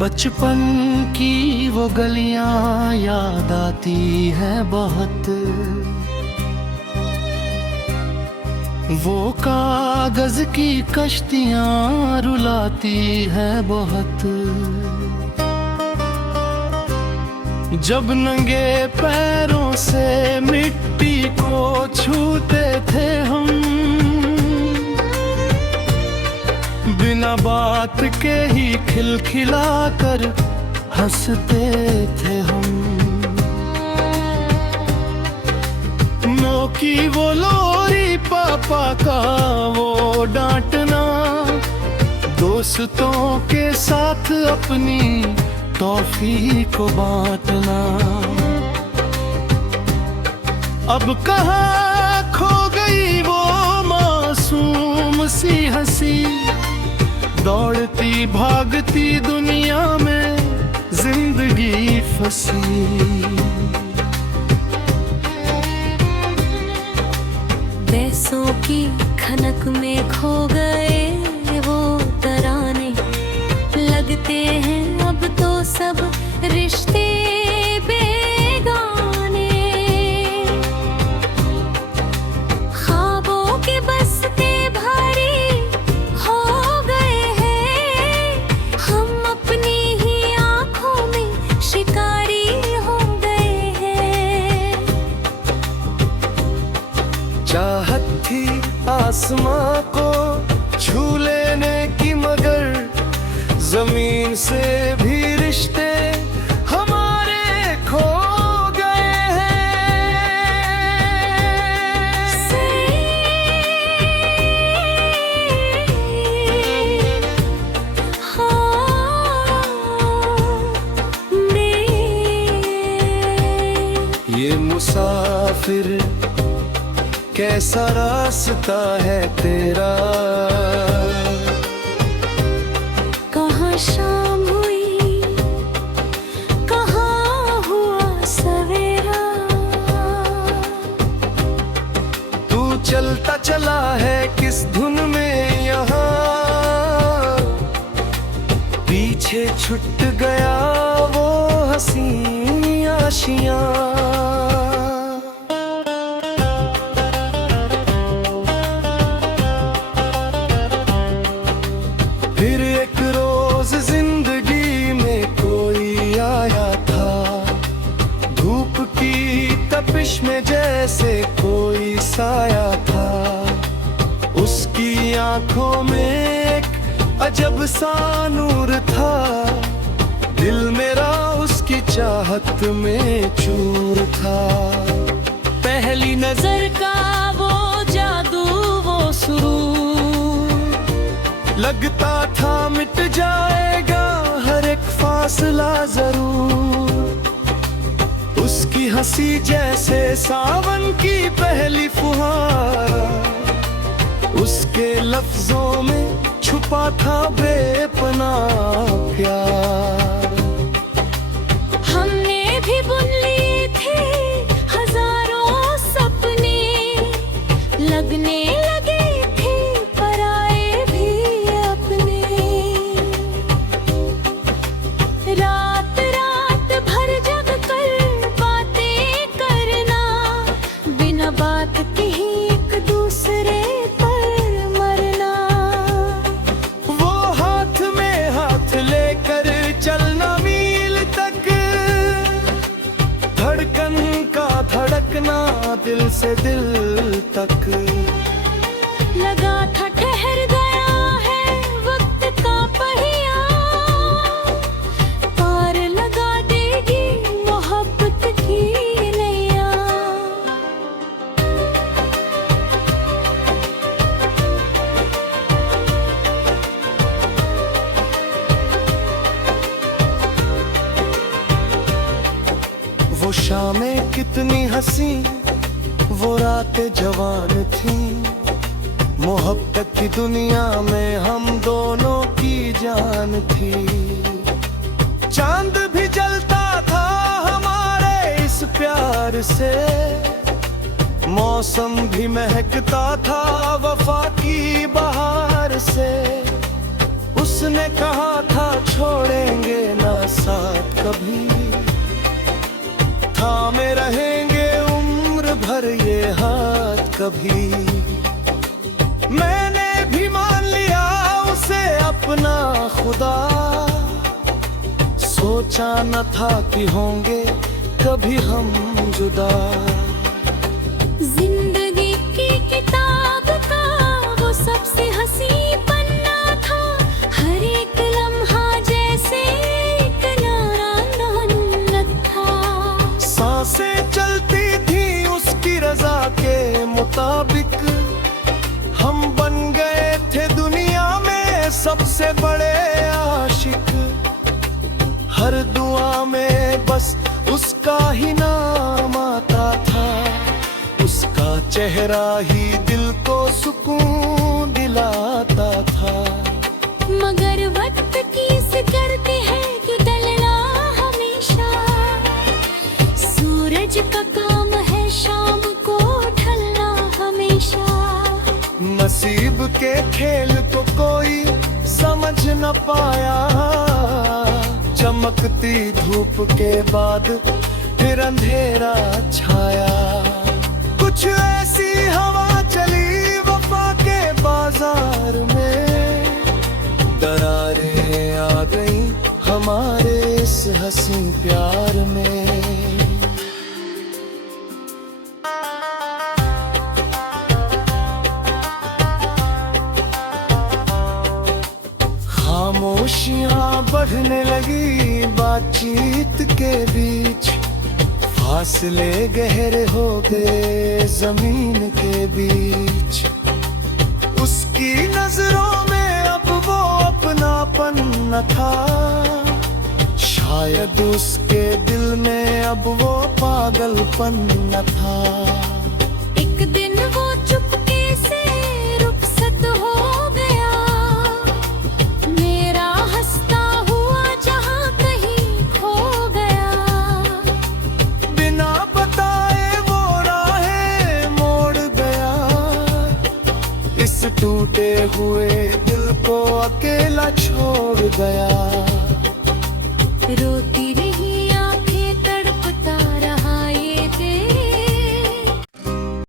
बचपन की वो गलियां याद आती है बहुत, वो कागज की कश्तियां रुलाती है बहुत। जब नंगे पैरों से मिट्टी को छूते थे हम, बिना बात के ही खिलखिलाकर हंसते थे हम। माँ की वो लोरी, पापा का वो डांटना, दोस्तों के साथ अपनी टॉफी को बांटना। अब कहाँ खो गई वो मासूम सी हंसी, दौड़ती भागती दुनिया में जिंदगी फंसी। पैसों की खनक में खो गए वो तराने, लगते हैं अब तो सब रिश्ते बेगाने। ख्वाबों के बस्ते भारी हो गए हैं, हम अपनी ही आंखों में शिकारी हो गए हैं। चाहत थी आसमां को छू लेने की, मगर जमीन से भी रिश्ते हमारे खो गए हैं। ये मुसाफिर कैसा रास्ता है तेरा, कहाँ शाम हुई, कहाँ हुआ सवेरा। तू चलता चला है किस धुन में यहाँ, पीछे छूट गया वो हसीन आशियाँ। फिर एक रोज जिंदगी में कोई आया था, धूप की तपिश में जैसे कोई साया था। उसकी आंखों में एक अजब सा नूर था, दिल मेरा उसकी चाहत में चूर था। पहली नजर का वो जादू, वो सुरूर, लगता था मिट जाएगा हर एक फासला जरूर। उसकी हंसी जैसे सावन की पहली फुहार, उसके लफ्जों में छुपा था बेपनाह प्यार। हमने भी बुन लिए थे हजारों सपने, लगने लगे थे पराए भी अपने। रात रात भर जग कर बातें करना, बिना बात के ही एक दूसरे पर मरना। वो हाथ में हाथ लेकर चलना मील तक, धड़कन का धड़कना दिल से दिल तक। लगा था ठहर गया है वक्त का पहिया, पार लगा देगी मोहब्बत की नैया। वो शामें कितनी हंसी, वो रातें जवान थी, मोहब्बत की दुनिया में हम दोनों की जान थी। चांद भी जलता था हमारे इस प्यार से, मौसम भी महकता था वफा की बहार से। उसने कहा था छोड़ेंगे ना साथ कभी, थामे रहेंगे उम्र भर ये हाथ कभी। मैंने भी मान लिया उसे अपना खुदा, सोचा न था कि होंगे कभी हम जुदा। जिंदगी की किताब का वो सबसे हंसी पन्ना था, हर एक लम्हा जैसे एक नया रंग था। सांसें चलती थी उसकी रजा के मुताबिक, हम बन गए थे दुनिया में सबसे बड़े आशिक। हर दुआ में बस उसका ही नाम आता था, उसका चेहरा ही दिल को सुकून दिलाता था। मगर वक्त टीस करते हैं कि ढलना हमेशा, सूरज का काम है शाम को ढलना हमेशा। नसीब के खेल को कोई समझ न पाया, चमकती धूप के बाद फिर अंधेरा छाया। कुछ ऐसी हवा चली वफा के बाजार में, दरारें आ गई हमारे इस हंसी प्यार में। खामोशियां बढ़ने लगी बातचीत के बीच, फासले गहरे हो गए जमीन के बीच। उसकी नजरों में अब वो अपनापन न था, शायद उसके दिल में अब वो पागलपन न था। एक दिन वो चुपके से रुखसत हो गया, मेरा हंसता हुआ जहां कहीं खो गया। बिना बताए वो राहें मोड़ गया, इस टूटे हुए दिल को अकेला छोड़ गया। रोती